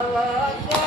我